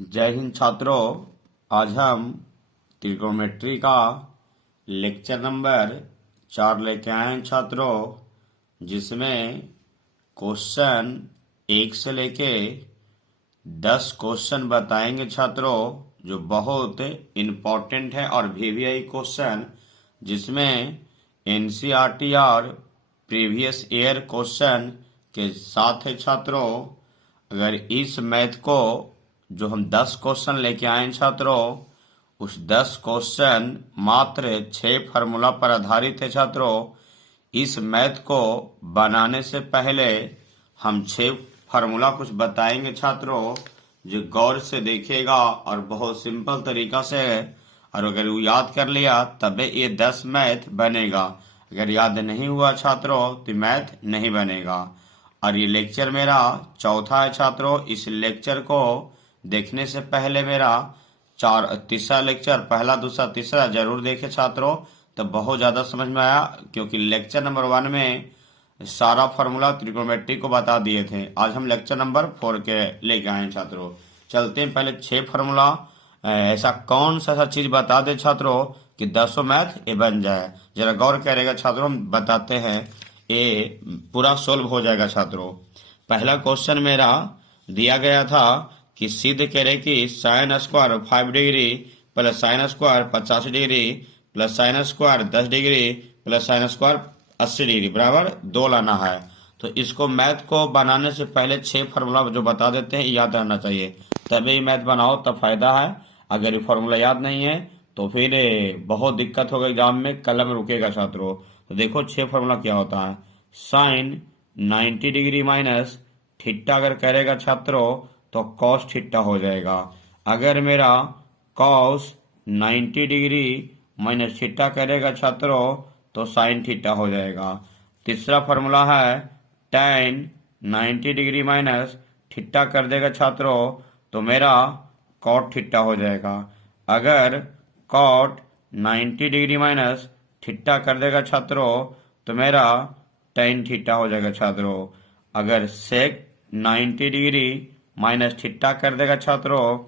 जय हिंद छात्रों। आज हम त्रिकोणमिति का लेक्चर नंबर 4 लेके आए हैं छात्रों, जिसमें क्वेश्चन 1 से लेके 10 क्वेश्चन बताएंगे छात्रों, जो बहुत इम्पोर्टेंट है और वीवीआई क्वेश्चन, जिसमें एनसीईआरटी और प्रीवियस ईयर क्वेश्चन के साथ है छात्रों। अगर इस मैथ को जो हम 10 क्वेश्चन लेके आए हैं छात्रों, उस 10 क्वेश्चन मात्र 6 फार्मूला पर आधारित है छात्रों। इस मैथ को बनाने से पहले हम 6 फार्मूला कुछ बताएंगे छात्रों, जो गौर से देखेगा और बहुत सिंपल तरीका से, और अगर वो याद कर लिया तबे ये 10 मैथ बनेगा। अगर याद नहीं हुआ छात्रों तो मैथ नहीं बनेगा। और ये लेक्चर मेरा चौथा है छात्रों। इस लेक्चर को देखने से पहले मेरा तीसरा लेक्चर, पहला दूसरा तीसरा जरूर देखे छात्रों, तो बहुत ज्यादा समझ में आया, क्योंकि लेक्चर नंबर 1 में सारा फार्मूला त्रिकोणमिति को बता दिए थे। आज हम लेक्चर नंबर 4 के लेके आए हैं छात्रों। चलते हैं पहले 6 फार्मूला, ऐसा कौन सा चीज बता दे छात्रों कि 10 मैथ ये बन जाए। जरा गौर करेगा छात्रों, हम बताते हैं, ये पूरा सोल्व हो जाएगा छात्रों। पहला क्वेश्चन मेरा दिया गया था कि सिद्ध करे कि sine square 5 degree plus sine square 85 degree plus sine square 10 degree plus sine square 80 degree बराबर 2 लाना है। तो इसको मैथ को बनाने से पहले 6 फार्मूला जो बता देते हैं याद रहना चाहिए, तभी मैथ बनाओ तब फायदा है। अगर ये फार्मूला याद नहीं है तो फिर बहुत दिक्कत होगा, एग्जाम में कलम रुकेगा छात्रों। तो देखो 6 फार्मूला क्या होता है। साइन 90 डिग्री माइनस थीटा अगर करेगा छात्रों तो कॉस थीटा हो जाएगा। अगर मेरा कॉस 90 डिग्री माइनस थीटा करेगा छात्रों तो साइन थीटा हो जाएगा। तीसरा फार्मूला है tan 90 डिग्री माइनस थीटा कर देगा छात्रों तो मेरा कॉट थीटा हो जाएगा। अगर कॉट 90 डिग्री माइनस थीटा कर देगा छात्रों तो मेरा tan थीटा हो जाएगा छात्रों। अगर सेक 90 डिग्री माइनस थीटा कर देगा छात्रों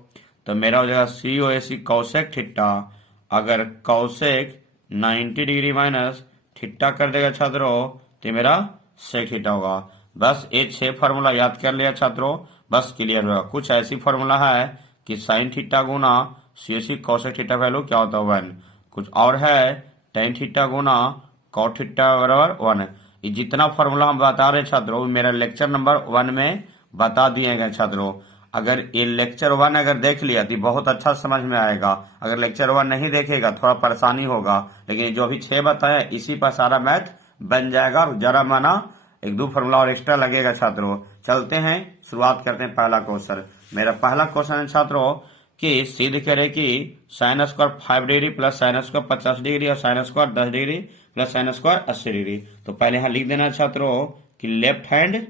तो मेरा हो जाएगा COSEC कौसेक थीटा। अगर कौसेक 90 डिग्री माइनस थीटा कर देगा छात्रों तो मेरा सेक थीटा होगा। बस ये 6 फार्मूला याद कर लिया छात्रों, बस क्लियर होगा। कुछ ऐसी फार्मूला है कि साइन थीटा गुना COSEC कौसेक थीटा वैल्यू क्या होता है 1। कुछ और है tan थीटा गुना कॉट थीटा बराबर 1। ये जितना फार्मूला हम बता रहे छात्रों मेरा लेक्चर नंबर 1 में बता दिए गए छात्रों। अगर ये लेक्चर 1 अगर देख लिया तो बहुत अच्छा समझ में आएगा। अगर लेक्चर 1 नहीं देखेगा थोड़ा परेशानी होगा, लेकिन जो अभी 6 बताया इसी पर सारा मैथ बन जाएगा। जरा माना 1-2 फार्मूला और एक्स्ट्रा लगेगा छात्रों। चलते हैं, शुरुआत करते हैं पहला क्वेश्चन। मेरा पहला क्वेश्चन है छात्रों कि सिद्ध करे कि sine square 5 degree plus sine square 50 degree और sine square 10 degree plus sine square 80 degree. तो पहले यहाँ लिख देना छात्रों कि लेफ्ट हैंड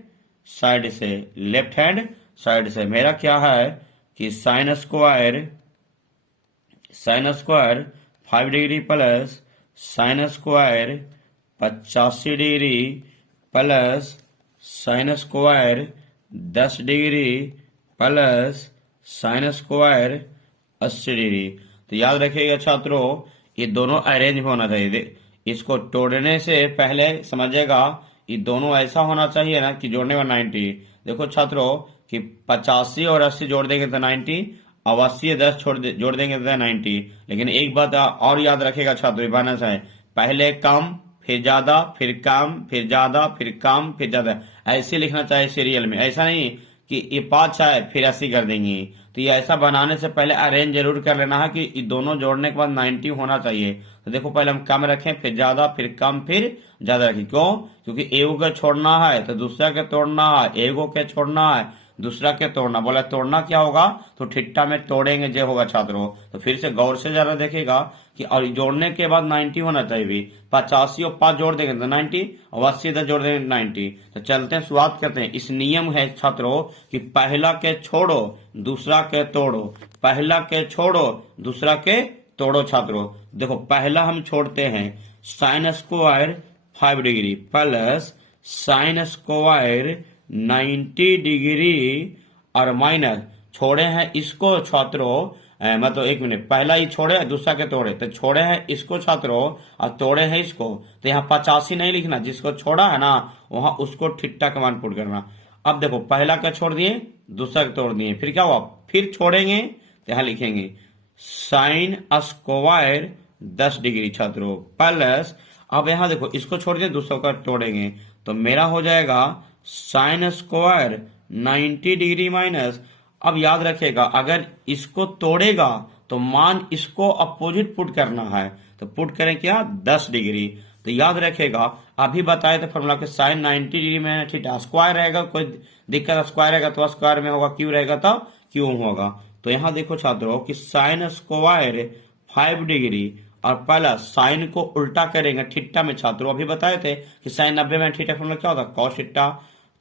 साइड से मेरा क्या है कि sine square 5 degree plus sine square 85 degree plus sine square 10 degree plus sine square 80 degree. तो याद रखिएगा छात्रों, ये दोनों अरेंज होना चाहिए। इसको तोड़ने से पहले समझिएगा ये दोनों ऐसा होना चाहिए ना कि जोड़ने का 90। देखो छात्रों कि 85 और 80 जोड़ देंगे तो 90, और 80 10 जोड़ देंगे तो 90। लेकिन एक बात और याद रखेगा छात्रों, बनना चाहिए पहले कम फिर ज्यादा फिर कम फिर ज्यादा फिर कम फिर ज्यादा, ऐसे लिखना चाहिए सीरियल में। ऐसा नहीं कि ये 5 है फिर 80 कर देंगे। तो ये ऐसा बनाने से पहले अरेंज जरूर कर लेना है कि ये दोनों जोड़ने के बाद 90 होना चाहिए। तो देखो पहले हम कम रखें फिर ज्यादा फिर कम फिर ज्यादा रखें। क्यों? क्योंकि एगो के छोड़ना है तो दूसरा के तोड़ना है, एगो के छोड़ना है दूसरा के तोड़ना। बोला तोड़ना क्या होगा तो थीटा में तोड़ेंगे जे होगा छात्रों। तो फिर से गौर से जरा देखेगा कि और जोड़ने के बाद 90 होना चाहिए भी। 85 और 5 जोड़ देंगे तो 90 और 80 10 जोड़ देंगे 90। तो चलते हैं, शुरुआत करते हैं। इस नियम है छात्रों कि पहला के छोड़ो दूसरा के तोड़ो, पहला के छोड़ो दूसरा के तोड़ो छात्रों। देखो पहला हम छोड़ते हैं sign square 5 degree plus sine square 90 degree और माइनस छोड़े हैं इसको छात्रों, मतलब एक मिनट, पहला ही छोड़े दूसरा के तोड़े, तो छोड़े हैं इसको छात्रों और तोड़े हैं इसको, तो यहाँ 85 नहीं लिखना, जिसको छोड़ा है ना वहां उसको ठिट्टा का मान पुट करना। अब देखो पहला का छोड़ दिए, दूसरा का तोड़ दिए, फिर क्या हुआ, फिर छोड़ेंगे तो यहाँ लिखेंगे साइन स्क्वायर 10 डिग्री छात्रों प्लस, अब यहाँ देखो इसको छोड़ दिए दूसरा का तोड़ेंगे तो मेरा हो जाएगा साइन स्क्वायर 90 डिग्री माइनस, अब याद रखिएगा अगर इसको तोड़ेगा तो मान इसको अपोजिट पुट करना है, तो पुट करें क्या 10 डिग्री, तो याद रखेगा अभी बताए थे फॉर्मूला के साइन 90 डिग्री में थीटा स्क्वायर रहेगा, कोई दिक्कत स्क्वायर रहेगा तो स्क्वायर में होगा, क्यू रहेगा तो क्यू होगा। तो यहाँ देखो छात्रों कि साइन स्क्वायर 5 डिग्री और पहला साइन को उल्टा करेंगे थीटा में, छात्रों अभी बताए थे कि साइन 90 में थीटा फॉर्मूला क्या होता है कॉस थीटा,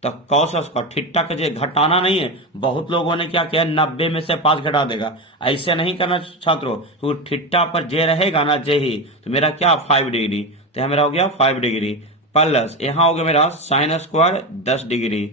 तो कॉस स्क्वायर थीटा का जो घटाना नहीं है, बहुत लोगों ने क्या किया 90 में से 5 घटा देगा, ऐसे नहीं करना छात्रों, तो थीटा पर जे रहेगा ना जे ही, तो मेरा क्या 5 डिग्री, तो यहाँ मेरा हो गया 5 डिग्री प्लस यहाँ हो गया मेरा साइन स्क्वायर 10 डिग्री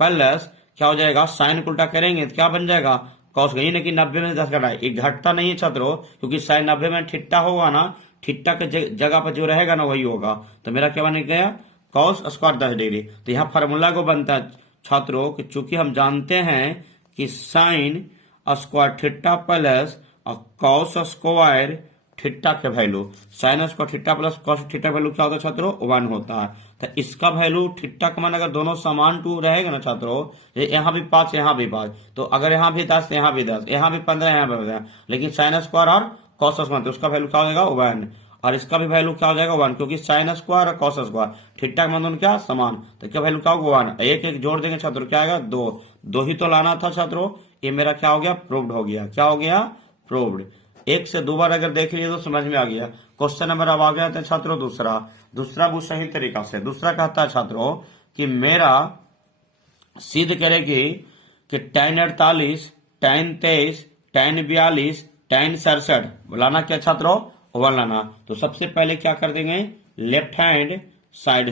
प्लस क्या हो जाएगा, साइन को उल्टा करेंगे तो क्या बन जाएगा कॉस, गई ना कि 90 में 10 घटा, ये घटता नहीं है छात्रों, क्योंकि साइन 90 में थीटा होगा ना, थीटा के जगह पर जो रहेगा ना वही होगा, तो मेरा क्या बन गया कॉस स्क्वायर 10 डिग्री। तो यहाँ फार्मूला को बनता है छात्रों कि चूंकि हम जानते हैं कि साइन स्क्वायर थीटा प्लस और कॉस स्क्वायर थीटा के value, sine square theta plus cos theta value क्या होता है छात्रों 1 होता है, तो इसका वैल्यू थीटा का मान अगर दोनों समान 2 रहेगा ना छात्रों, यहाँ भी 5 यहाँ भी 5, तो अगर यहाँ भी 10 यहाँ भी 10 यहाँ भी 15 यहाँ भी 15, लेकिन साइन स्क्वायर और कॉस स्क्वायर तो उसका वैल्यू क्या हो जाएगा 1, और इसका भी वैल्यू क्या हो जाएगा 1, क्योंकि साइन स्क्वायर और कॉस स्क्वायर थीटा का मान दोनों क्या समान, तो क्या वैल्यू क्या होगा 1, एक एक जोड़ देंगे छात्रों क्या आएगा 2, 2 ही तो लाना था छात्रों, ये मेरा क्या हो गया प्रूव्ड हो गया, क्या हो गया प्रूव्ड। एक से 2 बार अगर देख लिए तो समझ में आ गया। क्वेश्चन नंबर अब आ गया था छात्रों दूसरा वो सही तरीका से, दूसरा कहता है छात्रों कि मेरा सिद्ध करेगी कि tan 48, tan 23, tan 42, tan 67 लाना क्या छात्रों 1 लाना, तो सबसे पहले क्या कर देंगे लेफ्ट हैंड साइड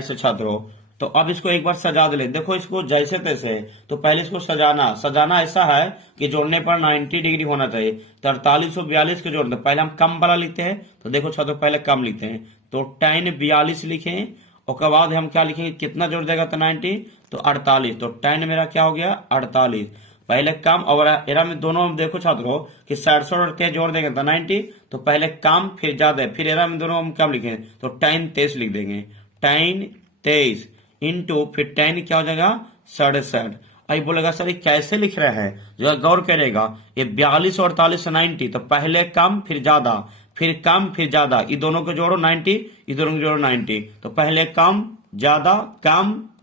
से छात्रों, तो अब इसको एक बार सजा दे, देखो इसको जैसे तैसे, तो पहले इसको सजाना ऐसा है कि जोड़ने पर 90 डिग्री होना चाहिए, तो 48 और 42 के जोड़ने पहले हम कम वाला लिखते हैं, तो देखो छात्रों पहले कम लिखते हैं, तो tan 42 लिखें, उसके बाद हम क्या लिखेंगे कितना जोड़ देगा तो 90, तो 48, तो tan मेरा क्या हो गया 48, पहले कम और एरा में दोनों देखो छात्रों कि 67 और 23 जोड़ देंगे तो 90, तो पहले कम फिर ज्यादा, फिर एरा में दोनों हम कम लिखेंगे तो tan 23 लिख देंगे, tan 23 इंटू फिर tan क्या हो जाएगा 67। आई बोलेगा सर ये कैसे लिख रहे हैं, जो गौर करेगा ये 42 और 48 90, तो पहले कम फिर ज्यादा, फिर कम फिर ज्यादा, ये दोनों को जोड़ो 90, ये दोनों को जोड़ो 90, तो पहले कम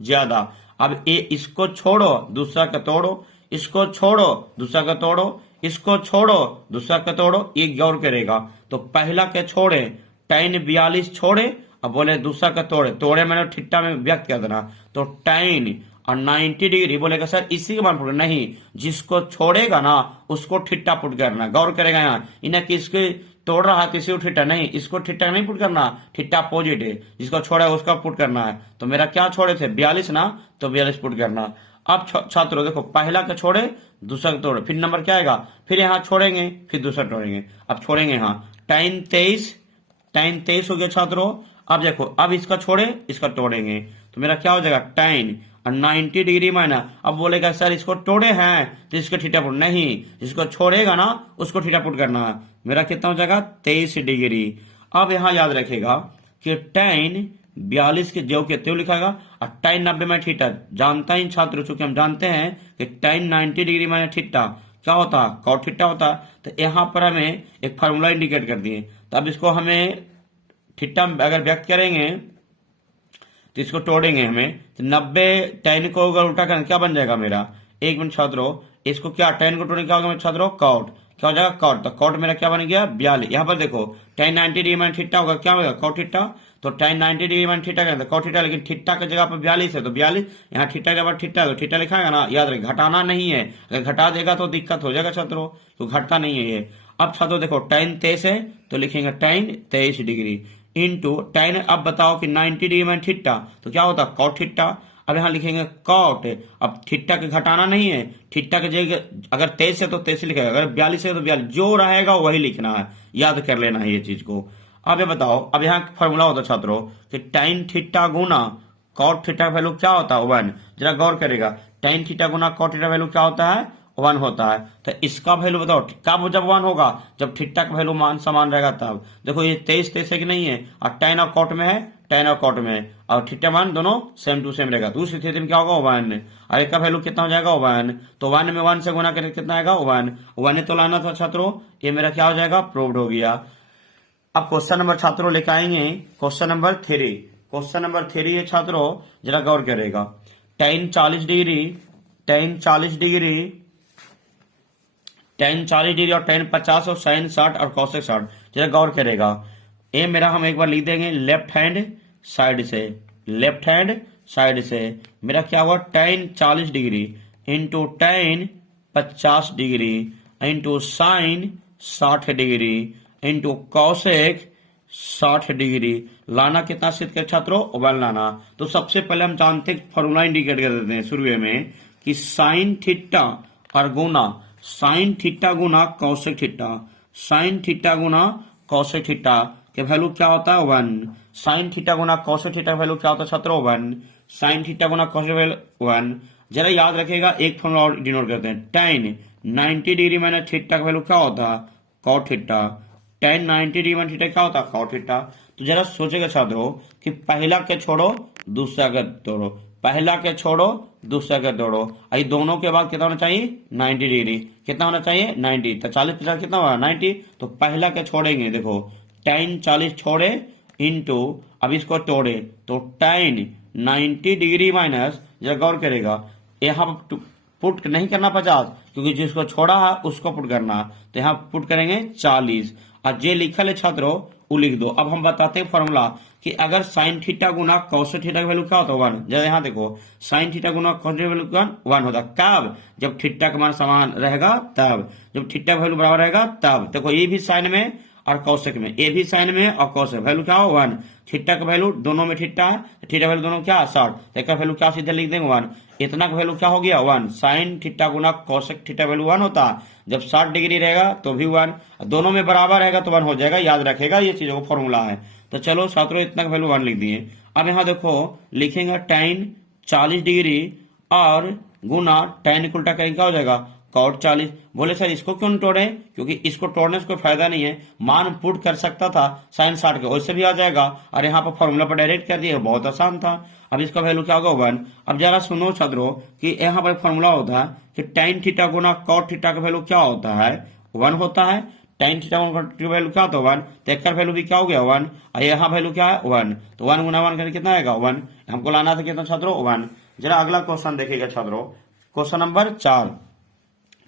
ज्यादा। अब ये इसको छोड़ो दूसरा का तोड़ो, इसको छोड़ो दूसरा का तोड़ो, इसको छोड़ो दूसरा का तोड़ो, ये गौर करेगा, तो पहला के छोड़े tan 42 छोड़े, अब बोले दूसरा का तोड़े मैंने थीटा में व्यक्त कर देना, तो tan और 90 डिग्री बोलेगा सर इसी के मान पुट, नहीं जिसको छोड़ेगा ना उसको थीटा पुट करना, गौर करेगा यहाँ इन्हें किसके तोड़ रहा है किसी को थीटा नहीं, इसको थीटा नहीं पुट करना, थीटा अपोजिट है, जिसको छोड़ा है उसका पुट करना है, तो मेरा क्या छोड़े थे 42 ना, तो 42 पुट करना। अब छात्रों देखो पहला का छोड़े दूसरा का तोड़े, फिर नंबर क्या आएगा, फिर यहाँ छोड़ेंगे फिर दूसरा तोड़ेंगे, अब छोड़ेंगे यहाँ tan 23 हो गया छात्रों, अब देखो अब इसका छोड़े इसका तोड़ेंगे, तो मेरा क्या हो जाएगा tan और 90 डिग्री माइनस, अब बोलेगा सर इसको तोड़े हैं तो इसको थीटा पुट, नहीं जिसको छोड़ेगा ना उसको थीटा पुट करना है, मेरा कितना हो जाएगा 23 डिग्री। अब यहाँ याद रखेगा कि tan 42 के जो के त्यों लिखाएगा और tan 90 में थीटा, जानता ही छात्र चूंकि हम जानते हैं कि tan 90 डिग्री माइनस थीटा क्या होता है कॉट थीटा होता, तो यहाँ पर हमें एक फार्मूला इंडिकेट कर दिए, तो अब इसको हमें थीटा अगर व्यक्त करेंगे तो इसको तोड़ेंगे हमें, तो 90 tan को अगर उल्टा करें क्या बन जाएगा मेरा, एक मिनट छात्रों इसको क्या tan को तोड़ने क्या होगा मेरे छात्रों कॉट, क्या हो जाएगा कॉट, तो कॉट मेरा क्या बन गया 42, यहाँ पर देखो tan 90 डिग्री माइनस थीटा होगा क्या होगा कॉट थीटा, तो tan 90 डिग्री माइनस थीटा करें तो कॉट थीटा, लेकिन थीटा की जगह पर 42 है तो 42, यहाँ थीटा के बाद थीटा तो थीटा लिखाएगा ना, याद रखें घटाना नहीं है, अगर घटा देगा तो दिक्कत हो जाएगा छात्रों, तो घटता नहीं है ये। अब छात्रों देखो tan 23 है तो लिखेंगे tan 23 डिग्री इंटू tan, अब बताओ कि 90 डिग्री में थीटा तो क्या होता कॉट थीटा, अब यहाँ लिखेंगे कॉट। अब थीटा के घटाना नहीं है, थीटा के जगह अगर 23 है तो 23 लिखेगा, अगर 42 है तो 42, जो रहेगा वही लिखना है, याद कर लेना है ये चीज को। अब ये बताओ, अब यहाँ फॉर्मूला होता है छात्रों कि टाइन थीटा गुना कॉट थीटा का वैल्यू क्या होता है 1। जरा गौर करेगा, टाइन थीटा गुना कॉट थीटा वैल्यू क्या होता है 1 होता है। तो इसका वैल्यू बताओ कब जब 1 होगा, जब थीटा का वैल्यू मान समान रहेगा तब। देखो ये 23 23 है कि नहीं है, और टाइन और कॉट में है, टाइन और कॉट में है, और थीटा मान दोनों सेम टू सेम रहेगा, तो उस स्थिति में क्या होगा 1। और एक का वैल्यू कितना हो जाएगा 1, तो 1 में 1 से गुना करके कितना आएगा 1। 1 तो लाना था छात्रों, ये मेरा क्या हो जाएगा प्रूव्ड हो गया। अब क्वेश्चन नंबर छात्रों लेकर आएंगे क्वेश्चन नंबर 3। क्वेश्चन नंबर 3 है छात्रों, जरा गौर करेगा, tan 40 degree, tan 40 degree, tan 40 degree और tan 50 और sin 60 और cosec 60, जरा गौर करेगा। ये मेरा हम एक बार लिख देंगे लेफ्ट हैंड साइड से, लेफ्ट हैंड साइड से मेरा क्या हुआ tan 40 degree into tan 50 degree into sin 60 degree into cosec 60 degree. लाना कितना सिद्ध कर छात्रों 1 लाना। तो सबसे पहले हम जानते हैं फॉर्मूला इंडिकेट कर देते हैं शुरू में कि साइन थीटा और गुना साइन थीटा गुना कौशिक थीटा, साइन थीटा गुना कौशिक थीटा के वैल्यू क्या होता है 1। साइन थीटा गुना कौशिक थीटा वैल्यू क्या होता है छात्रों 1। साइन थीटा गुना कौशिक वैल्यू 1। जरा याद रखेगा एक फॉर्मूला और डिनोट करते हैं, tan 90 डिग्री माइनस थीटा का वैल्यू क्या होता है cot theta. tan 90 degree minus theta क्या होता है कॉट थीटा। तो जरा सोचेगा छात्रों कि पहला के छोड़ो दूसरा के तोड़ो, पहला के छोड़ो दूसरा के तोड़ो, आई दोनों के बाद कितना होना चाहिए 90 डिग्री, कितना होना चाहिए 90। तो 40 50 कितना हुआ 90, तो पहला के छोड़ेंगे, देखो tan 40 छोड़े इंटू अब इसको तोड़े तो tan 90 डिग्री माइनस, जरा गौर करेगा यहाँ पुट नहीं करना 50 क्योंकि जिसको छोड़ा है उसको पुट करना, तो यहाँ पुट करेंगे 40 और जे लिखल है छात्रों वो लिख दो। अब हम बताते हैं फॉर्मूला कि अगर साइन थीटा गुना कॉसेक थीटा का वैल्यू क्या होता है 1। जरा यहाँ देखो साइन थीटा गुना कॉसेक वैल्यू 1 होता है, कब जब थीटा का मान समान रहेगा तब, जब थीटा का वैल्यू बराबर रहेगा तब। देखो ये भी साइन में और कौशिक में, ये भी साइन में और कौशिक, वैल्यू क्या हो 1। थीटा का वैल्यू दोनों में थीटा है, थीटा वैल्यू दोनों क्या 60, तो इसका वैल्यू क्या सीधे लिख देंगे 1। इतना का वैल्यू क्या हो गया 1। साइन थीटा गुना कौशिक थीटा वैल्यू 1 होता है, जब 60 डिग्री रहेगा तो भी 1, दोनों में बराबर रहेगा तो 1 हो जाएगा, याद रखेगा ये चीजों का फॉर्मूला है। तो चलो छात्रों इतना का वैल्यू 1 लिख दिए। अब यहाँ देखो लिखेंगे tan 40 डिग्री और गुना tan उल्टा करेंगे क्या हो जाएगा कॉट 40। बोले सर इसको क्यों तोड़े, क्योंकि इसको तोड़ने से कोई फायदा नहीं है, मान पुट कर सकता था साइन 60 के, वैसे भी आ जाएगा, और यहाँ पर फॉर्मूला पर डायरेक्ट कर दिया, बहुत आसान था। अब इसका वैल्यू क्या होगा 1। अब जरा सुनो छात्रों कि यहाँ पर फॉर्मूला होता है कि tan थीटा गुना कॉट थीटा का वैल्यू क्या होता है 1 होता है, tan थीटा गुना कॉट का वैल्यू क्या होता है 1, तो इसका वैल्यू भी क्या हो गया 1, और यहाँ वैल्यू क्या है 1, तो 1 गुना 1 करके कितना आएगा 1। हमको लाना था कितना छात्रों 1। जरा अगला क्वेश्चन देखिएगा छात्रों, क्वेश्चन नंबर 4।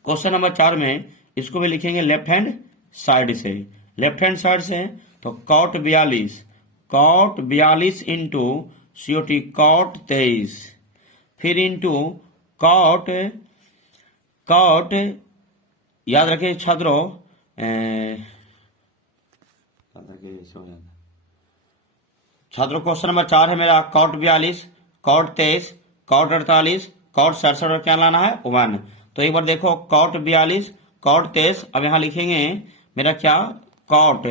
क्वेश्चन नंबर 4 में इसको भी लिखेंगे लेफ्ट हैंड साइड से, लेफ्ट हैंड साइड से, तो कॉट 42 इंटू COT कॉट 23, फिर इंटू कॉट याद रखिए छात्रों क्वेश्चन नंबर 4 है मेरा कॉट 42 कॉट 23 कॉट 48 कॉट 67 और क्या लाना है 1। तो एक बार देखो कॉट 42 कॉट 23, अब यहां लिखेंगे मेरा क्या cot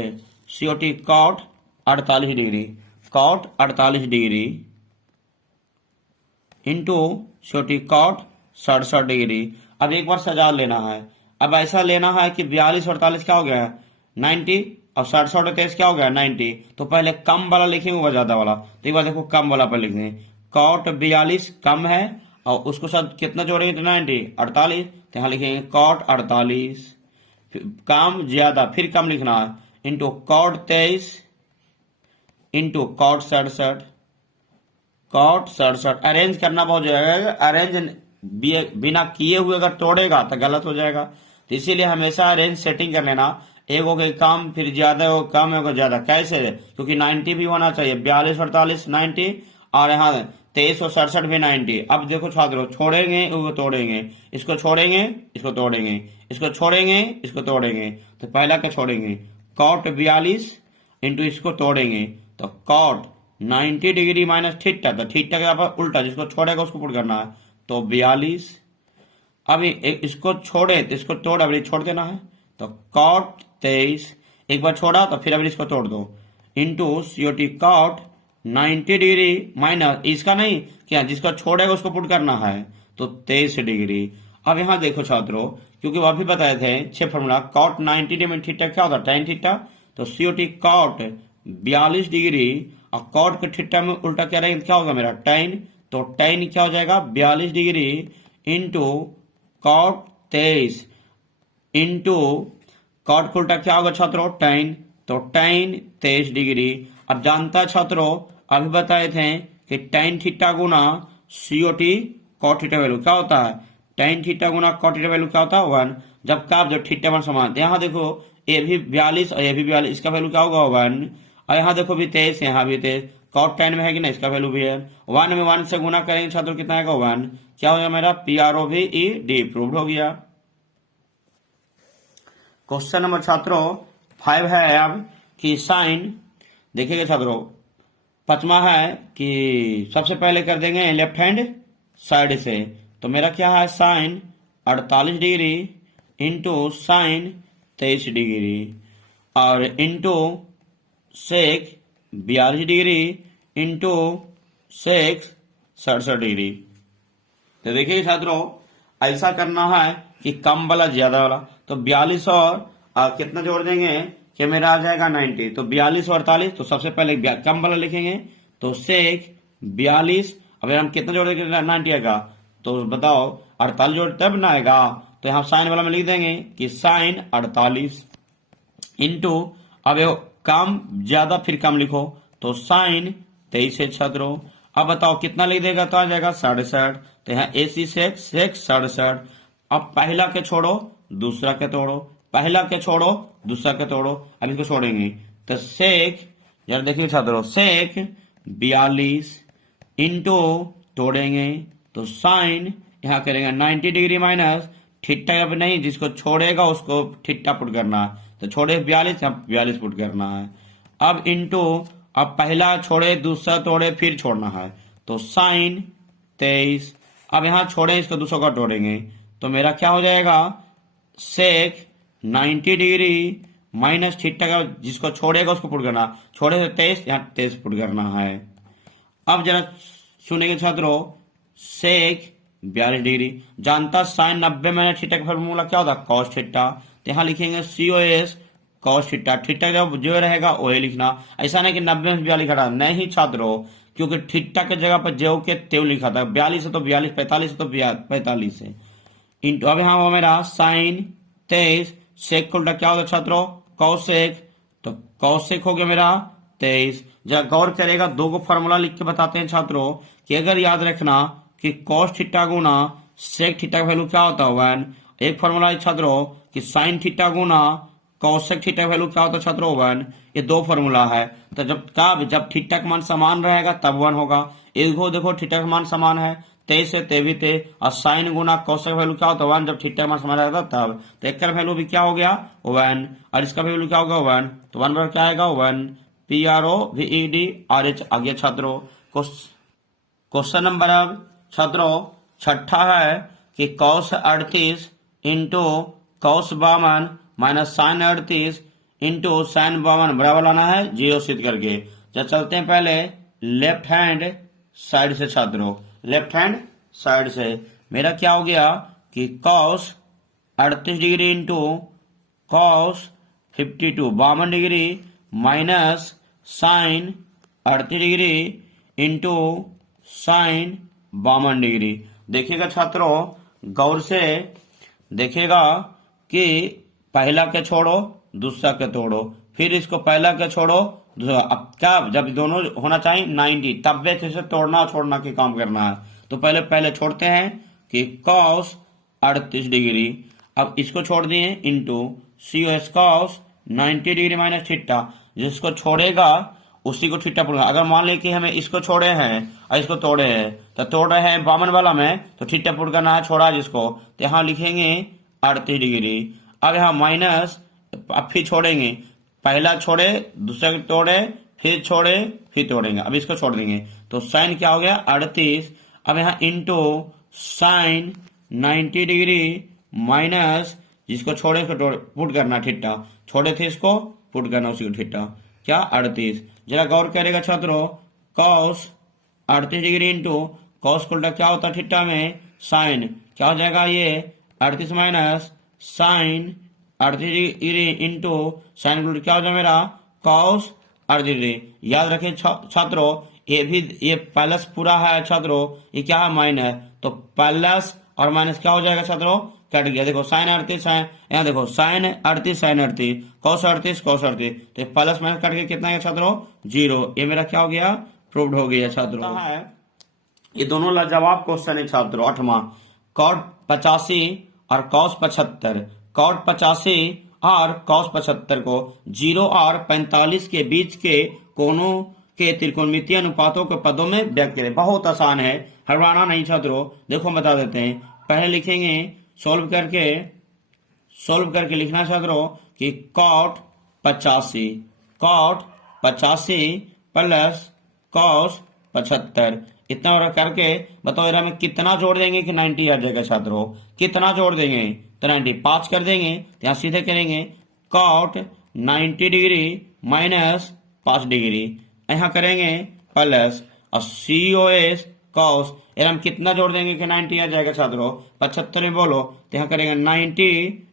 COT cot 48 degree, cot 48 degree into COT cot 67 degree. अब एक बार सजा लेना है, अब ऐसा लेना है कि 42 और 48 क्या हो गया 90 और 67 और 23 क्या हो गया 90, तो पहले कम वाला लिखेंगे वो ज्यादा वाला, तो एक बार देखो कम वाला पर लिखेंगे कॉट 42 कम है और उसको साथ कितना जोड़ेंगे तो 90 48, तो यहाँ लिखेंगे कॉट 48 कम ज्यादा फिर कम लिखना है into cot 23 into cot 67, cot 67 arrange करना बहुत जाएगा, अरेंज बिना किए हुए अगर तोड़ेगा तो गलत हो जाएगा, तो इसीलिए हमेशा अरेंज सेटिंग कर लेना, एक हो गई कम फिर ज्यादा हो कम होगा ज्यादा, कैसे क्योंकि 90 भी होना चाहिए, 42 48 90 और यहाँ 23 और 67 भी 90। अब देखो छात्रों छोड़ेंगे वो तोड़ेंगे, इसको छोड़ेंगे इसको तोड़ेंगे, इसको छोड़ेंगे इसको तोड़ेंगे, तो पहला क्या छोड़ेंगे कॉट 42 इंटू इसको तोड़ेंगे तो कॉट 90 डिग्री माइनस थीटा, तो थीटा के यहाँ पर उल्टा जिसको छोड़ेगा उसको पुट करना है, तो 42। अब इसको छोड़े तो इसको तोड़, अब छोड़ देना है, तो कॉट 23, एक बार छोड़ा तो फिर अब इसको तोड़ दो, into C O T cot 90 degree minus इसका नहीं क्या, जिसको छोड़ेगा उसको पुट करना है, तो 23 डिग्री। अब यहां देखो छात्रों, क्योंकि वह भी बताए थे 6 फॉर्मूला, कॉट 90 डिग्री थीटा क्या होता है, टेन थीटा, तो सीओटी कॉट 42 डिग्री और कॉट के थीटा में उल्टा क्या रहेगा, क्या होगा मेरा टेन, तो टेन क्या हो जाएगा 42 degree into cot 23 into cot को उल्टा क्या होगा छात्रों टेन, तो टेन 23 डिग्री। अब जानता है छात्रों, अभी बताए थे कि टेन थीटा गुना सीओटी कॉट थीटा वैल्यू क्या होता है, टेन थीटा गुना कॉट थीटा वैल्यू क्या होता है 1, जब का जब थीटा 1 समान, यहाँ देखो ये भी 42 और ये भी 42, इसका वैल्यू क्या होगा 1, और यहाँ देखो भी 23, यहाँ भी 23, कॉट टेन में है कि ना, इसका वैल्यू भी है 1 में 1 से गुना करेंगे छात्रों कितना आएगा 1, क्या हो गया मेरा PROVED प्रूव्ड हो गया। क्वेश्चन नंबर छात्रों 5 है अब कि साइन, देखिएगा छात्रों 5वां है कि सबसे पहले कर देंगे लेफ्ट हैंड साइड से, तो मेरा क्या है sine 48 degree into sine 23 degree और into sec 42 degree into sec 67 degree. तो देखिए छात्रों ऐसा करना है कि कम वाला ज्यादा वाला, तो 42 और कितना जोड़ देंगे कि मेरा आ जाएगा 90, तो 42 और 48, तो सबसे पहले कम वाला लिखेंगे, तो सेक 42, अब हम कितना जोड़ देंगे 90 आएगा, तो बताओ 48 जोड़ तब ना आएगा, तो यहाँ साइन वाला में लिख देंगे कि साइन 48 इंटू, अब कम ज्यादा फिर कम लिखो, तो साइन 23 है छात्रों। अब बताओ कितना लिख देगा, तो आ जाएगा 67, तो यहाँ AC सेक 67। अब पहला के छोड़ो दूसरा के तोड़ो, पहला के छोड़ो दूसरा के तोड़ो, अब इसको छोड़ेंगे, तो सेक यार देखिए छात्रों सेक 42 इंटू तोड़ेंगे, तो साइन यहाँ करेंगे 90 डिग्री माइनस थीटा, अब नहीं जिसको छोड़ेगा उसको थीटा पुट करना है, तो छोड़े 42, यहाँ 42 पुट करना है। अब इंटू, अब पहला छोड़े दूसरा तोड़े फिर छोड़ना है, तो साइन 23, अब यहाँ छोड़े इसको दूसरा का तोड़ेंगे, तो मेरा क्या हो जाएगा सेक 90 डिग्री माइनस थीटा का जिसको छोड़ेगा उसको पुट करना, छोड़े से 23, यहाँ 23 पुट करना है। अब जरा सुनेंगे छात्रों, सेक 42 डिग्री, जानता साइन 90 में थीटा का फॉर्मूला क्या होता है कॉस थीटा, तो यहाँ लिखेंगे COS कॉस थीटा, थीटा जब जो रहेगा वही लिखना, ऐसा नहीं कि 90 में 42 लिखा नहीं छात्रों, क्योंकि थीटा के जगह पर जो के त्यों लिखा था, 42 है तो 42, 45 है तो 45 है इंटू, अब यहाँ वो मेरा साइन 23 सेक उल्टा क्या होगा छात्रों कौसेक, तो कौसेक हो गया मेरा 23। जब गौर करेगा दो को फॉर्मूला लिख के बताते हैं छात्रों कि अगर याद रखना कि कॉस थीटा गुना सेक थीटा का वैल्यू क्या होता है 1, एक फॉर्मूला है छात्रों कि साइन थीटा गुना कौसेक थीटा का वैल्यू क्या होता है छात्रों 1, ये दो फॉर्मूला है, तो जब थीटा का मान समान रहेगा तब 1 होगा, एक देखो थीटा का मान समान है 23 से 23 थे, और साइन गुना कौसेक वैल्यू क्या होता है 1, जब थीटा का मान समान रहेगा तब, तो एक का वैल्यू भी क्या हो गया 1 और इसका वैल्यू क्या होगा 1, तो 1 पर क्या आएगा 1, PROVED आ गया छात्रों। क्वेश्चन नंबर अब छात्रों छठा है कि cos 38 into cos 52 minus sine 38 into sine 52 बराबर लाना है 0 सिद्ध करके। जब चलते हैं पहले लेफ्ट हैंड साइड से छात्रों, लेफ्ट हैंड साइड से मेरा क्या हो गया कि cos 38 degree into cos 52 degree minus sine 38 degree into sine 52 degree. देखिएगा छात्रों गौर से देखिएगा कि पहला के छोड़ो दूसरा के तोड़ो, फिर इसको पहला के छोड़ो दूसरा, अब क्या जब दोनों होना चाहिए 90 तब वे इसे तोड़ना छोड़ना के काम करना है, तो पहले छोड़ते हैं कि कॉस 38 डिग्री, अब इसको छोड़ दिए into COS cos 90 degree minus theta, जिसको छोड़ेगा उसी को थीटा पुट, अगर मान ली कि हमें इसको छोड़े हैं और इसको तोड़े हैं, तो तोड़ रहे हैं 52 वाला में, तो थीटा पुट करना है छोड़ा जिसको, तो यहाँ लिखेंगे 38 डिग्री। अब यहाँ माइनस, अब फिर छोड़ेंगे, पहला छोड़े दूसरा के तोड़े फिर छोड़े फिर तोड़ेंगे। अब इसको छोड़ देंगे तो साइन क्या हो गया 38। अब यहाँ इंटू साइन 90 डिग्री माइनस जिसको छोड़े इसको पुट करना ठिट्टा, छोड़े थे इसको पुट करना उसी को ठिट्टा, क्या 38। जरा गौर करेगा छात्रों, कॉस 38 डिग्री इंटू कॉस को उल्टा क्या होता है ठिट्टा में साइन, क्या हो जाएगा ये 38 minus sine 38 degree into sine को क्या हो जाएगा मेरा कॉस 38 डिग्री। याद रखें छात्रों ये प्लस पूरा है छात्रों, ये क्या है माइनस, तो प्लस और माइनस क्या हो जाएगा छात्रों कट गया। देखो साइन 38 है, यहाँ देखो साइन 38 साइन 38 कॉस 38 कॉस 38, तो प्लस माइनस कट के कितना है छात्रों 0। ये मेरा क्या हो गया प्रूव्ड हो गया छात्रों। है ये दोनों लाजवाब क्वेश्चन है छात्रों। 8वां कॉट 85 और कॉस 75, कॉट 85 और कॉस 75 को 0 और 45 के बीच के कोणों के त्रिकोणमितीय अनुपातों के पदों में व्यक्त करें। बहुत आसान है, हड़बड़ाना नहीं छात्रों। देखो बता देते हैं, पहले लिखेंगे सोल्व करके लिखना छात्रों कि कॉट 85 प्लस कॉस 75 इतना और करके बताओ इधर में कितना जोड़ देंगे कि 90 आ जाएगा छात्रों, कितना जोड़ देंगे तो 90 5 कर देंगे तो यहाँ सीधे करेंगे कॉट 90 डिग्री माइनस 5 डिग्री, यहाँ करेंगे प्लस और COS कॉस हम कितना जोड़ देंगे कि 90 आ जाएगा छात्रों 75 में बोलो तो यहाँ करेंगे 90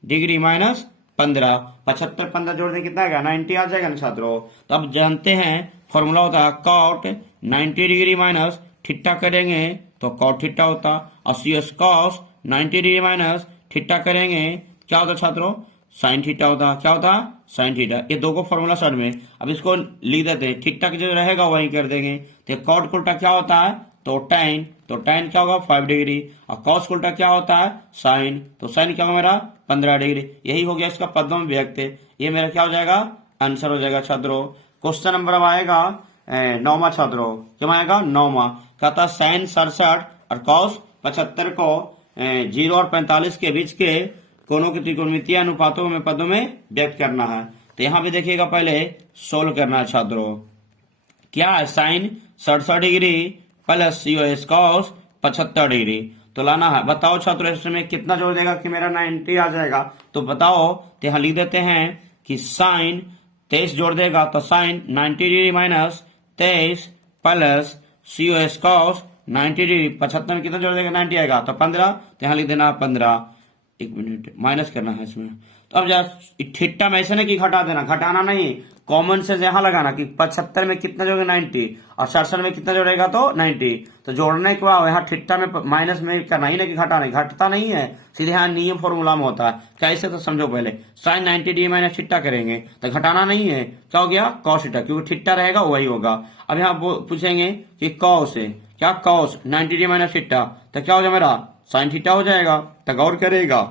डिग्री माइनस 15, 75 15 जोड़ देंगे कितना आएगा 90 आ जाएगा ना छात्रों। तो अब जानते हैं फॉर्मूला होता है कॉट 90 डिग्री माइनस थीटा करेंगे तो कॉट थीटा होता, और COS cos 90 degree minus theta करेंगे क्या होता छात्रों साइन थीटा होता, क्या होता साइन थीटा। ये दो को फॉर्मूला सर में, अब इसको लिख देते हैं थीटा जो रहेगा वही कर देंगे। तो कॉट उल्टा क्या होता है तो tan क्या होगा 5 डिग्री, और कॉस उल्टा क्या होता है साइन, तो साइन क्या होगा मेरा 15 डिग्री। यही हो गया इसका पदों में व्यक्त, ये मेरा क्या हो जाएगा आंसर हो जाएगा छात्रों। क्वेश्चन नंबर अब आएगा 9वां छात्रों, क्या आएगा 9वां, कहता है साइन 67 और कॉस 75 को 0 और 45 के बीच के कोणों के त्रिकोणमितीय अनुपातों में पदों में व्यक्त करना है। तो यहाँ पे देखिएगा पहले सोल्व करना है छात्रों, क्या है sine 67 degree plus COS cos 75 degree, तो लाना है। बताओ छात्रों इसमें कितना जोड़ देगा कि मेरा 90 आ जाएगा, तो बताओ तो यहाँ लिख देते हैं कि साइन 23 जोड़ देगा तो sine 90 degree minus 23 plus COS cos 90 degree 75 में कितना जोड़ देगा 90 आएगा तो 15, तो यहाँ लिख देना 15, एक मिनट माइनस करना है इसमें। तो अब जा थीटा में ऐसे नहीं कि घटा देना, घटाना नहीं, कॉमन से यहाँ लगाना कि 75 में कितना जोड़ेगा 90 और 67 में कितना जोड़ेगा तो 90, तो जोड़ने के बाद यहाँ थीटा में माइनस में करना ही नहीं कि घटा नहीं, घटता नहीं है, सीधे यहाँ नियम फॉर्मूला में होता है। कैसे तो समझो, पहले साइन 90 डिग्री माइनस थीटा करेंगे तो घटाना नहीं है, क्या हो गया कॉस थीटा, क्योंकि थीटा रहेगा वही होगा। अब यहाँ पूछेंगे कि कॉस है क्या, कॉस 90 डिग्री माइनस थीटा तो क्या हो जाएगा मेरा साइन थीटा हो जाएगा। तो गौर करेगा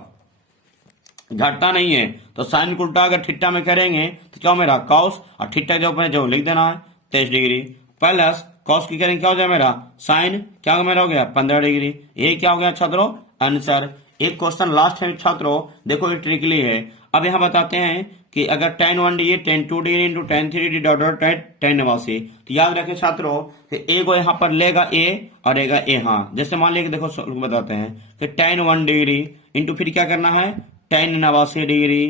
घटता नहीं है, तो साइन को उल्टा अगर थीटा में करेंगे तो क्या हो मेरा कॉस, और थीटा के ऊपर जो लिख देना है 23 डिग्री प्लस कॉस की करेंगे क्या हो जाए मेरा साइन क्या मेरा हो गया 15 डिग्री। ये क्या हो गया छात्रों आंसर। एक क्वेश्चन लास्ट है छात्रों, देखो ये ट्रिकली है। अब यहाँ बताते हैं कि अगर tan 1 degree tan 2 degree into tan 3 degree dot dot tan 89, तो याद रखें छात्रों कि ए को यहाँ पर लेगा ए और रहेगा ए, हाँ जैसे मान लिया देखो बताते हैं कि tan 1 डिग्री इंटू फिर क्या करना है tan 89 डिग्री,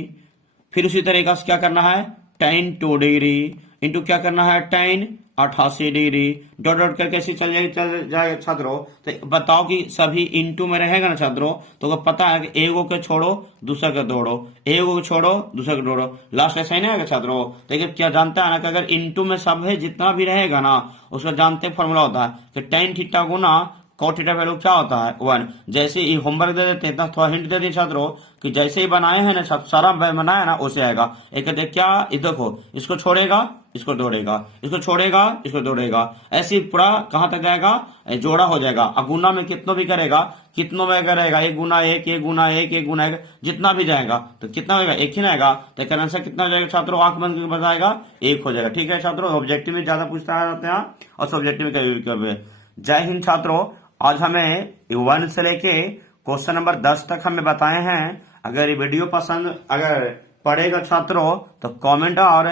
फिर उसी तरीके से क्या करना है tan 2 डिग्री इंटू क्या करना है tan 88 डिग्री डॉट डॉट करके ऐसे चल जाएगा छात्रों। तो बताओ कि सभी इंटू में रहेगा ना छात्रों, तो पता है कि एगो के छोड़ो दूसरा के दौड़ो, एगो को छोड़ो दूसरा के दौड़ो, लास्ट ऐसा ही नहीं आएगा छात्रों। लेकिन क्या जानता है ना कि अगर इंटू में सब है जितना भी रहेगा ना उसका जानते फॉर्मूला होता है कि tan थीटा गुना कॉट थीटा वैल्यू क्या होता है 1। जैसे ही होमवर्क दे देते हैं थोड़ा हिंट दे दिए छात्रों कि जैसे ही बनाए हैं ना सारा बनाया ना उसे आएगा। एक देख क्या देखो इसको छोड़ेगा इसको दौड़ेगा, इसको छोड़ेगा इसको दौड़ेगा, ऐसे पूरा कहां तक जाएगा जोड़ा हो जाएगा। अब गुना में कितनों भी करेगा कितनों में करेगा एक गुना एक गुना एक जितना भी जाएगा तो कितना होगा एक ही ना आएगा। तो आंसर कितना हो जाएगा छात्रों आंख बंद करके बताएगा 1 हो जाएगा। ठीक है छात्रों, ऑब्जेक्टिव में ज्यादा पूछता रहते हैं और सब्जेक्टिव में। जय हिंद छात्रों, आज हमें 1 से लेके क्वेश्चन नंबर 10 तक हमें बताए हैं। अगर ये वीडियो पसंद अगर पड़ेगा छात्रों तो कमेंट और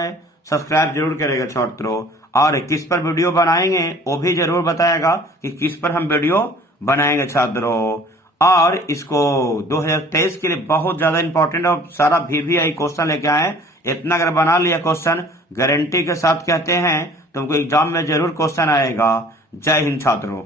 सब्सक्राइब जरूर करेगा छात्रों। और किस पर वीडियो बनाएंगे वो भी जरूर बताएगा कि किस पर हम वीडियो बनाएंगे छात्रों। और इसको 2023 के लिए बहुत ज्यादा इंपॉर्टेंट और सारा VVI क्वेश्चन लेके आए। इतना अगर बना लिया क्वेश्चन, गारंटी के साथ कहते हैं तुमको एग्जाम में जरूर क्वेश्चन आएगा। जय हिंद छात्रों।